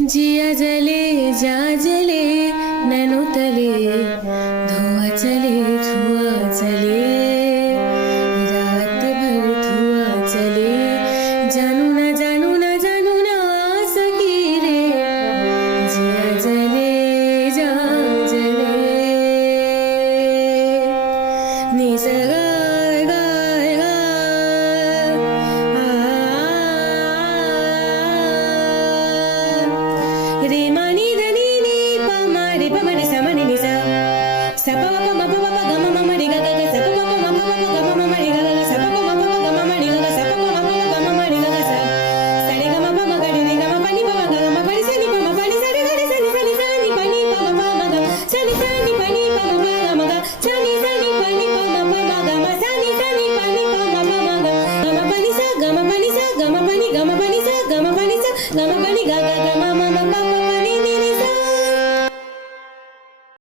जिया जले जा जले नैनो तले धुआं चले रात भर धुआं चले जानू ना सकी रे जिया जले जा जले निसगा रे मानी धनी नी पा मा रे पा मा रे सा मा नी नी सा सा पा पा मा पा पा गा मा मा रे गा गा सा पा पा मा पा पा गा मा रे गा गा सा पा पा मा पा गा मा रे गा गा सा पा पा मा पा गा मा रे गा गा सा सा रे गा मा पा मा गा रे गा मा पा नी पा गा मा पा नी सा नी पा मा पा नी सा रे गा रे सा नी सा नी पा नी पा मा पा मा गा सा नी पा नी पा मा पा गा मा गा सा नी पा नी पा मा पा मा गा मा सा नी पा नी पा मा पा मा गा गा मा पा नी सा गा मा पा नी सा गा मा पा नी गा मा पा नी सा गा मा पा नी सा गा मा पा नी गा गा गा मा मा पा